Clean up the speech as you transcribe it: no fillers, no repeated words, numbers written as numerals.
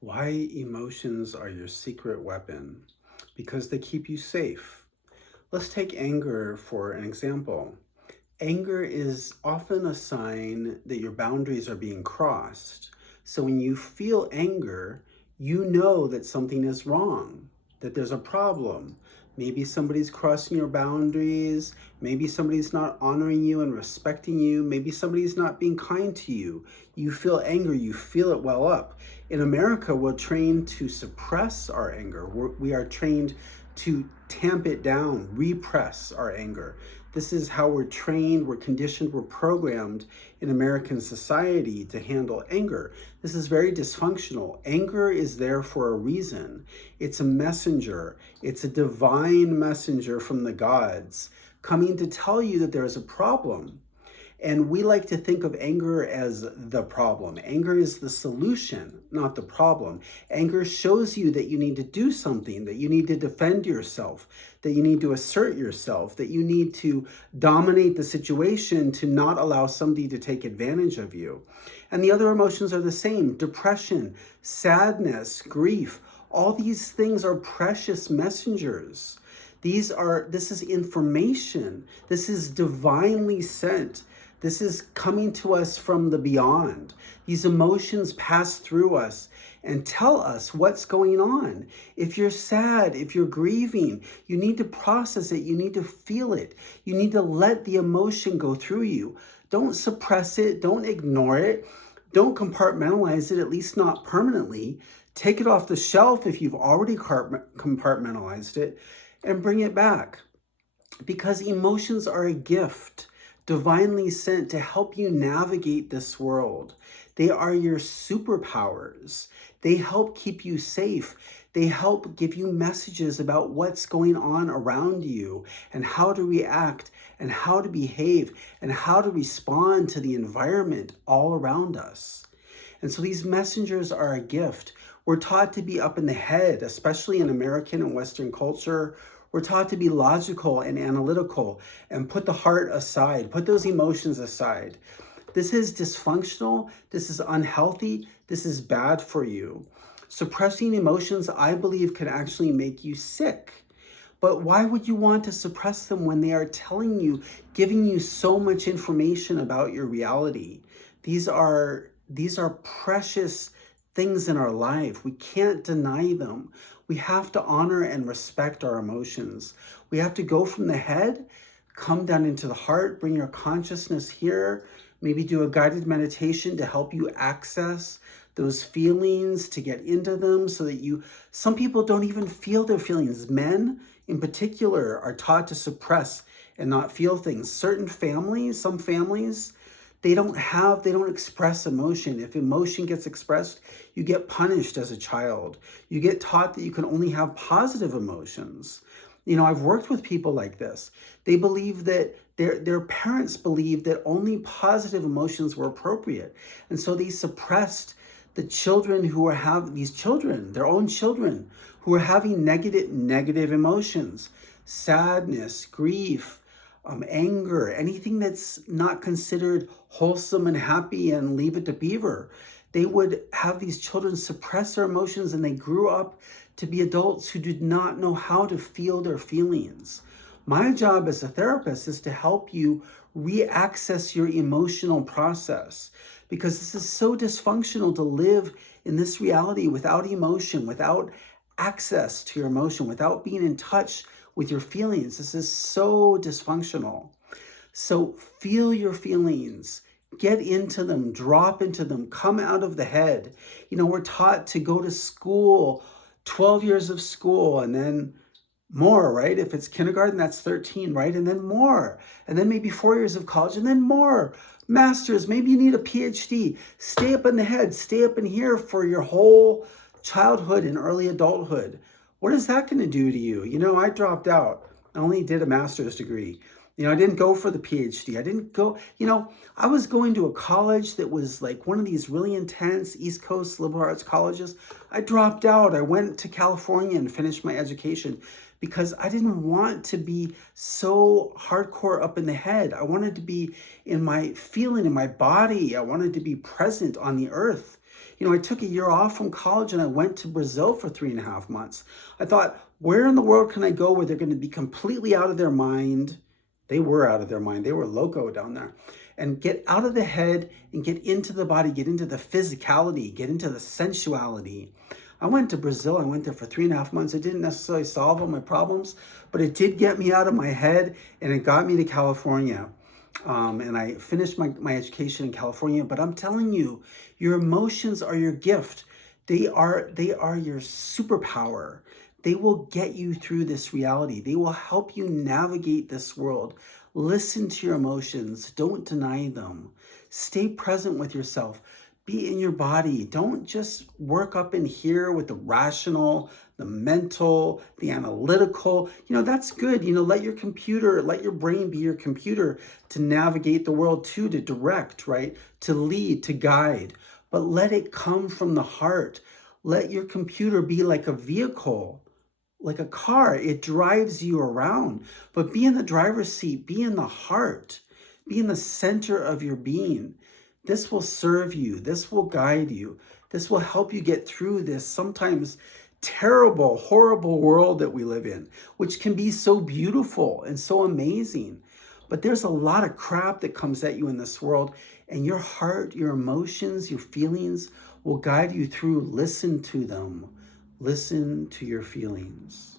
Why emotions are your secret weapon? Because they keep you safe. Let's take anger for an example. Anger is often a sign that your boundaries are being crossed. So when you feel anger, you know that something is wrong, that there's a problem. Maybe somebody's crossing your boundaries. Maybe somebody's not honoring you and respecting you. Maybe somebody's not being kind to you. You feel anger, you feel it well up. In America, we're trained to suppress our anger. We are trained to tamp it down, repress our anger. This is how we're trained, we're conditioned, we're programmed in American society to handle anger. This is very dysfunctional. Anger is there for a reason. It's a messenger, it's a divine messenger from the gods coming to tell you that there's a problem. And we like to think of anger as the problem. Anger is the solution, not the problem. Anger shows you that you need to do something, that you need to defend yourself, that you need to assert yourself, that you need to dominate the situation to not allow somebody to take advantage of you. And the other emotions are the same: depression, sadness, grief. All these things are precious messengers. This is information. This is divinely sent. This is coming to us from the beyond. These emotions pass through us and tell us what's going on. If you're sad, if you're grieving, you need to process it. You need to feel it. You need to let the emotion go through you. Don't suppress it. Don't ignore it. Don't compartmentalize it, at least not permanently. Take it off the shelf if you've already compartmentalized it, and bring it back, because emotions are a gift divinely sent to help you navigate this world. They are your superpowers. They help keep you safe. They help give you messages about what's going on around you and how to react and how to behave and how to respond to the environment all around us. And so these messengers are a gift. We're taught to be up in the head, especially in American and Western culture. We're taught to be logical and analytical and put the heart aside, put those emotions aside. This is dysfunctional. This is unhealthy. This is bad for you. Suppressing emotions, I believe, can actually make you sick. But why would you want to suppress them when they are telling you, giving you so much information about your reality? These are precious things in our life. We can't deny them. We have to honor and respect our emotions. We have to go from the head, come down into the heart, bring your consciousness here, maybe do a guided meditation to help you access those feelings, to get into them so that some people don't even feel their feelings. Men in particular are taught to suppress and not feel things. Some families, they don't express emotion. If emotion gets expressed, you get punished as a child. You get taught that you can only have positive emotions. I've worked with people like this. They believe that their parents believed that only positive emotions were appropriate. And so they suppressed the children who are having these children, their own children, who are having negative emotions, sadness, grief, anger, anything that's not considered wholesome and happy and leave it to beaver. They would have these children suppress their emotions, and they grew up to be adults who did not know how to feel their feelings. My job as a therapist is to help you re-access your emotional process, because this is so dysfunctional to live in this reality without emotion, without access to your emotion, without being in touch with your feelings. This is so dysfunctional. So feel your feelings, get into them, drop into them, come out of the head. We're taught to go to school, 12 years of school, and then more, right? If it's kindergarten, that's 13, right? And then more. And then maybe 4 years of college, and then more. Masters, maybe you need a PhD. Stay up in the head, stay up in here for your whole childhood and early adulthood. What is that going to do to you? I dropped out. I only did a master's degree. I didn't go for the PhD. I didn't go, I was going to a college that was like one of these really intense East Coast liberal arts colleges. I dropped out. I went to California and finished my education because I didn't want to be so hardcore up in the head. I wanted to be in my feeling, in my body. I wanted to be present on the earth. I took a year off from college and I went to Brazil for 3.5 months. I thought, where in the world can I go where they're going to be completely out of their mind? They were out of their mind. They were loco down there. And get out of the head and get into the body, get into the physicality, get into the sensuality. I went to Brazil. I went there for 3.5 months. It didn't necessarily solve all my problems, but it did get me out of my head and it got me to California. And I finished my education in California. But I'm telling you, your emotions are your gift. They are your superpower. They will get you through this reality. They will help you navigate this world. Listen to your emotions. Don't deny them. Stay present with yourself. Be in your body. Don't just work up in here with the rational, the mental, the analytical. That's good. Let your brain be your computer to navigate the world to direct, right? To lead, to guide. But let it come from the heart. Let your computer be like a vehicle, like a car. It drives you around, but be in the driver's seat, be in the heart, be in the center of your being. This will serve you. This will guide you. This will help you get through this sometimes terrible, horrible world that we live in, which can be so beautiful and so amazing. But there's a lot of crap that comes at you in this world, and your heart, your emotions, your feelings will guide you through. Listen to them. Listen to your feelings.